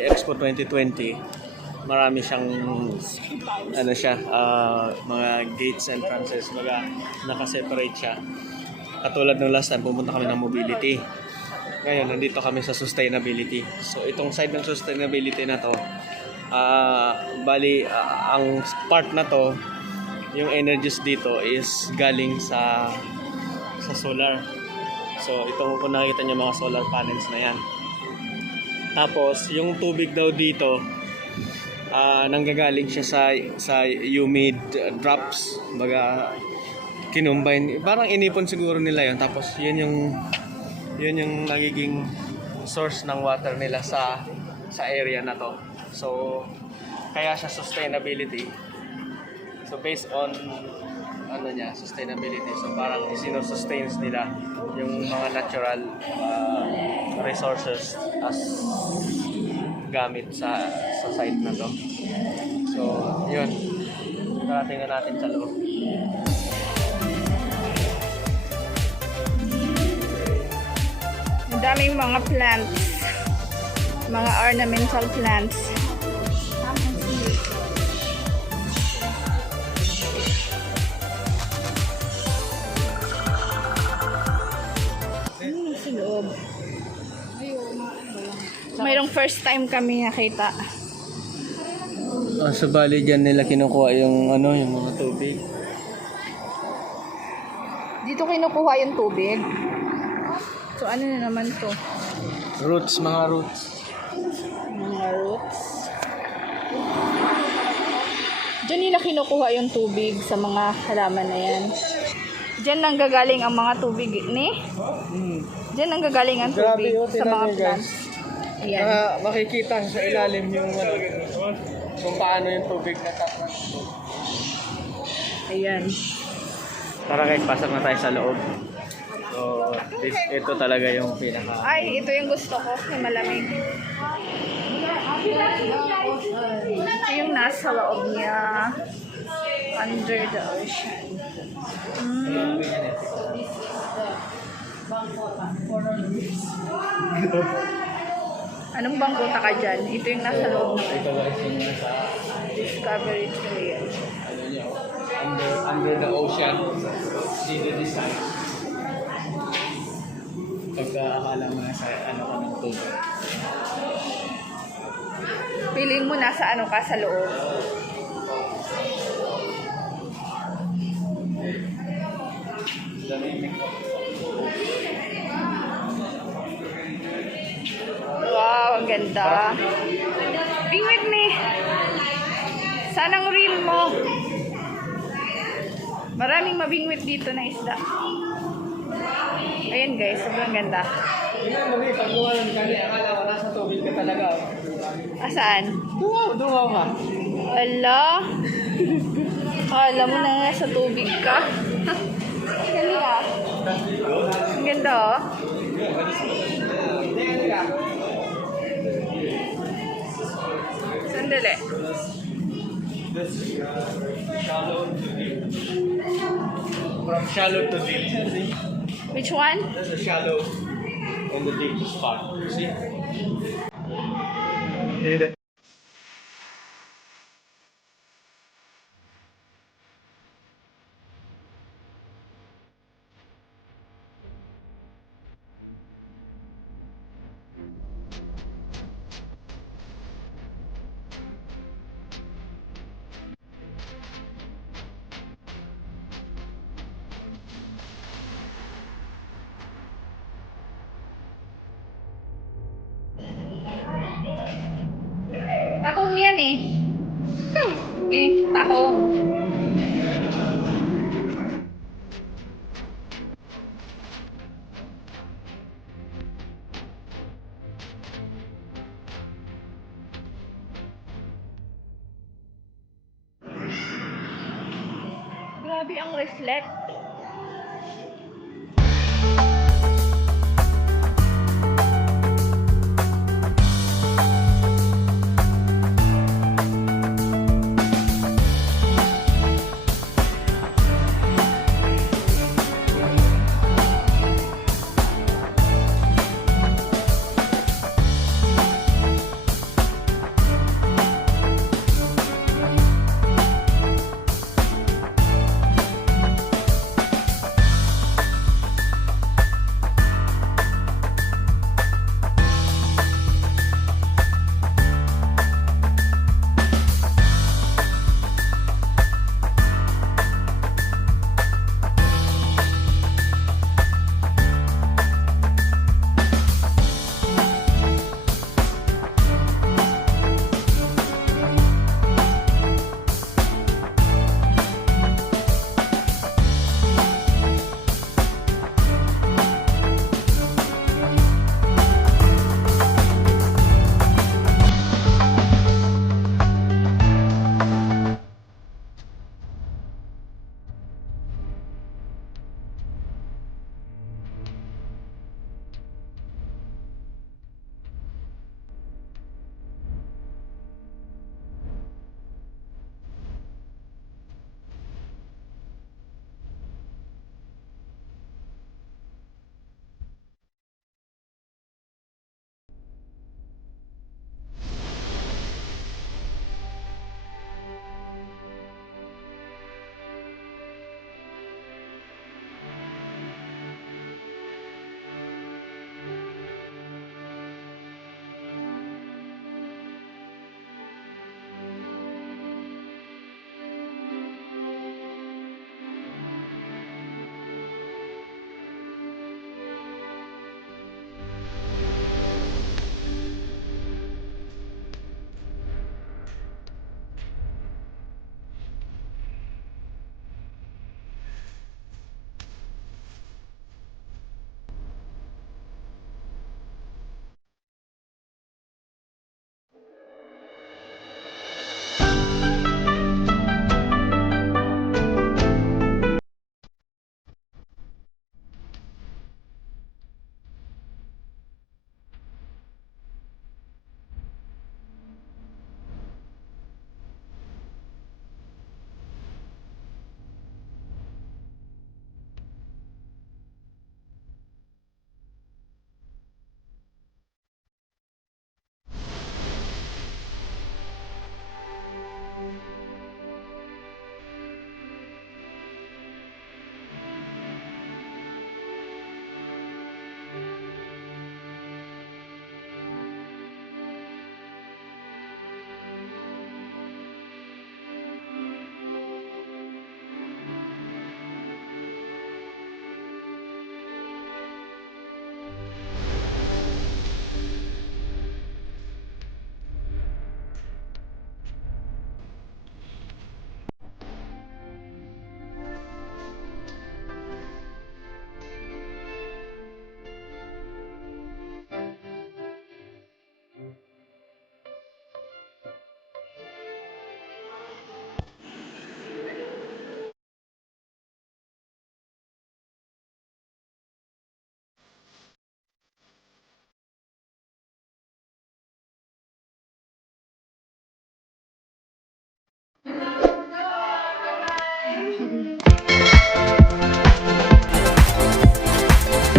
Dubai Expo 2020, marami siyang ano siya, mga gates and entrances, mga naka-separate siya. Katulad ng last time, pumunta kami ng mobility. Ngayon, nandito kami sa sustainability. So, itong side ng sustainability na to, ang part na to, yung energies dito is galing sa solar. So, ito kung nakikita nyo mga solar panels na yan. Tapos, yung tubig daw dito, nanggagaling siya sa humid drops. Baga, kinumbine. Parang inipon siguro nila yon. Tapos, yun yung nagiging source ng water nila sa area na to. So, kaya siya sustainability. So, based on sustainability. So, parang sino-sustains nila yung mga natural resources as gamit sa site na to. So, yun. Tingnan natin sa loob. Ang daming mga plants. Mga ornamental plants. Sa loob. Mayroong first time kami nakita. Sa bali dyan nila kinukuha yung mga tubig. Dito kinukuha yung tubig. So ano na naman to? Mga roots. Mga roots. Diyan nila kinukuha yung tubig sa mga halaman na yan. Diyan nanggagaling ang mga tubig ni? Diyan nanggagaling ang tubig sa mga plants. Ayan. Makikita sa ilalim yung kung paano yung tubig na tatas. Ayan. Tara guys, pasok na tayo sa loob. So, ito talaga yung pinaka... Ay, ito yung gusto ko. Yung malamig. Ito yung nasa loob niya. Under the ocean. Anong bangkota ka dyan? Ito yung nasa loob ng Ito guys yung nasa... Discovery Trail. Under the ocean. See the design. Pagka-akala mo nasa ka ng tubig. Feeling mo nasa ka sa loob. Wow, ang ganda. Bing with me. Saan ang reel mo? Maraming mabingwit dito na isda. Ayan guys, sobrang ganda. Tingnan mo rin, pag lumalang ka niya, akala ko nasa tubig ka talaga. Asaan? Dungaw ka. Ala. Akala mo na nasa tubig ka. Ganda. Ang ganda oh. Sandali. From shallow to deep. See? Which one? That's a shallow and the deep spot. See? Tahong yan eh. Tahong. Grabe ang reflect.